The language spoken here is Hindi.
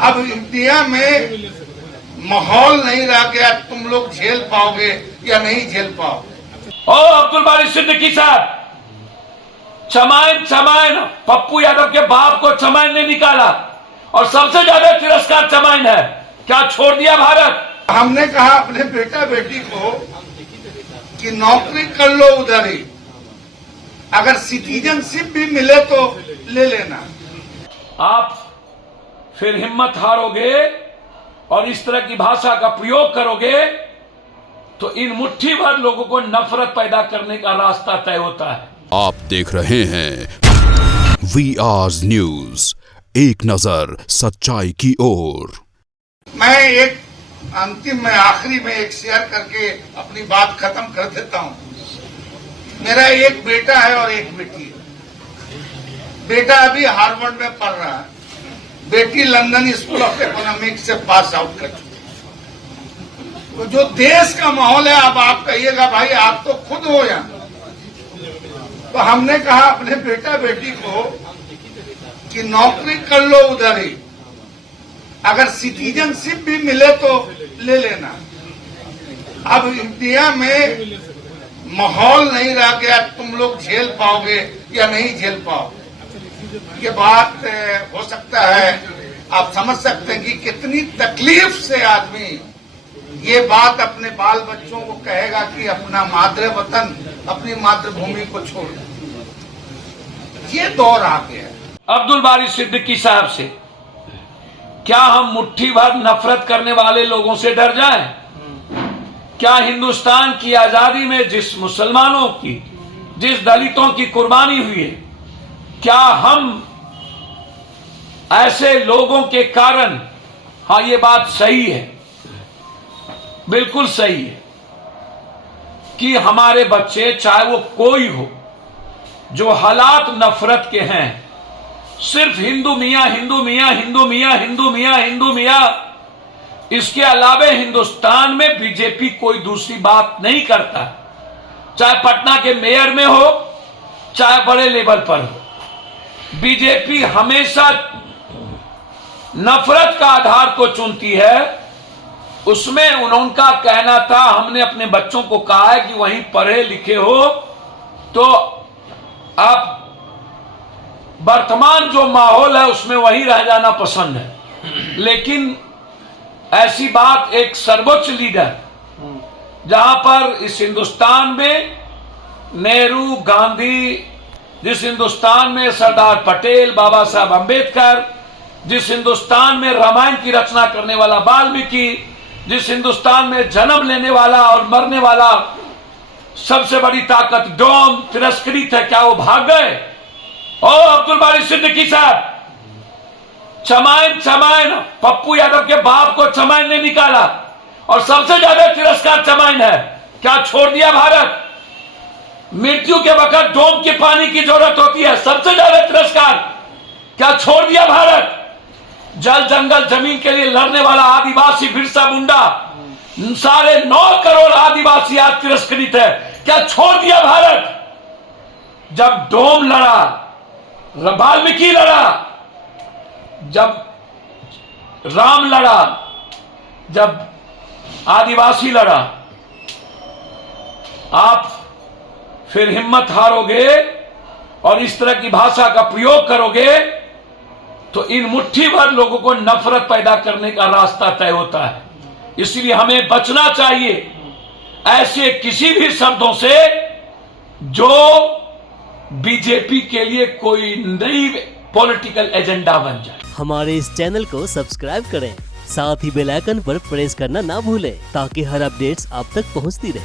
अब इंडिया में माहौल नहीं रह गया, तुम लोग झेल पाओगे या नहीं झेल पाओगे। ओ अब्दुल बारी सिद्दीकी साहब, चमाइन पप्पू यादव के बाप को चमाइन ने निकाला और सबसे ज्यादा तिरस्कार चमाइन है। क्या छोड़ दिया भारत? हमने कहा अपने बेटा बेटी को कि नौकरी कर लो उधर ही, अगर सिटीजनशिप भी मिले तो ले लेना। आप फिर हिम्मत हारोगे और इस तरह की भाषा का प्रयोग करोगे तो इन मुट्ठी भर लोगों को नफरत पैदा करने का रास्ता तय होता है। आप देख रहे हैं VR न्यूज, एक नजर सच्चाई की ओर। मैं एक अंतिम में आखिरी में एक शेयर करके अपनी बात खत्म कर देता हूं। मेरा एक बेटा है और एक बेटी है। बेटा अभी हार्वर्ड में पढ़ रहा है, बेटी लंदन स्कूल ऑफ इकोनॉमिक्स से पास आउट कर चुकी है। तो जो देश का माहौल है, अब आप कहिएगा भाई आप तो खुद हो यहाँ, तो हमने कहा अपने बेटा बेटी को कि नौकरी कर लो उधर ही, अगर सिटीजनशिप भी मिले तो ले लेना। अब इंडिया में माहौल नहीं रह गया, तुम लोग झेल पाओगे या नहीं झेल पाओगे। ये बात हो सकता है, आप समझ सकते हैं कि कितनी तकलीफ से आदमी ये बात अपने बाल बच्चों को कहेगा कि अपना मातृ वतन, अपनी मातृभूमि को छोड़ दो। ये दौर आ गया। अब्दुल बारी सिद्दीकी साहब से क्या हम मुट्ठी भर नफरत करने वाले लोगों से डर जाएं? क्या हिंदुस्तान की आजादी में जिस मुसलमानों की, जिस दलितों की कुर्बानी हुई है, क्या हम ऐसे लोगों के कारण, हाँ ये बात सही है, बिल्कुल सही है कि हमारे बच्चे चाहे वो कोई हो, जो हालात नफरत के हैं, सिर्फ हिंदू मियां हिंदू मियां हिंदू मियां हिंदू मियां हिंदू मियां, इसके अलावा हिंदुस्तान में बीजेपी कोई दूसरी बात नहीं करता। चाहे पटना के मेयर में हो, चाहे बड़े लेवल पर हो, बीजेपी हमेशा नफरत का आधार को चुनती है। उसमें उनका कहना था, हमने अपने बच्चों को कहा है कि वहीं पढ़े लिखे हो तो आप वर्तमान जो माहौल है उसमें वहीं रह जाना पसंद है। लेकिन ऐसी बात एक सर्वोच्च लीडर, जहां पर इस हिंदुस्तान में नेहरू, गांधी, जिस हिंदुस्तान में सरदार पटेल, बाबा साहब अंबेडकर, जिस हिंदुस्तान में रामायण की रचना करने वाला वाल्मीकि, जिस हिंदुस्तान में जन्म लेने वाला और मरने वाला सबसे बड़ी ताकत डोम तिरस्कृत है, क्या वो भाग गए? ओ अब्दुल बारी सिद्दीकी साहब, चमाइन पप्पू यादव के बाप को चमाइन ने निकाला और सबसे ज्यादा तिरस्कार चमाइन है। क्या छोड़ दिया भारत? मृत्यु के वक्त डोम के पानी की जरूरत होती है, सबसे ज्यादा तिरस्कार। क्या छोड़ दिया भारत? जल जंगल जमीन के लिए लड़ने वाला आदिवासी बिरसा मुंडा, 9.5 करोड़ आदिवासी आज तिरस्कृत है। क्या छोड़ दिया भारत? जब डोम लड़ा, वाल्मीकि लड़ा, जब राम लड़ा, जब आदिवासी लड़ा, आप फिर हिम्मत हारोगे और इस तरह की भाषा का प्रयोग करोगे तो इन मुट्ठी भर लोगों को नफरत पैदा करने का रास्ता तय होता है। इसलिए हमें बचना चाहिए ऐसे किसी भी शब्दों से जो बीजेपी के लिए कोई नई पॉलिटिकल एजेंडा बन जाए। हमारे इस चैनल को सब्सक्राइब करें, साथ ही बेल आइकन पर प्रेस करना ना भूलें ताकि हर अपडेट्स आप तक पहुंचती रहे।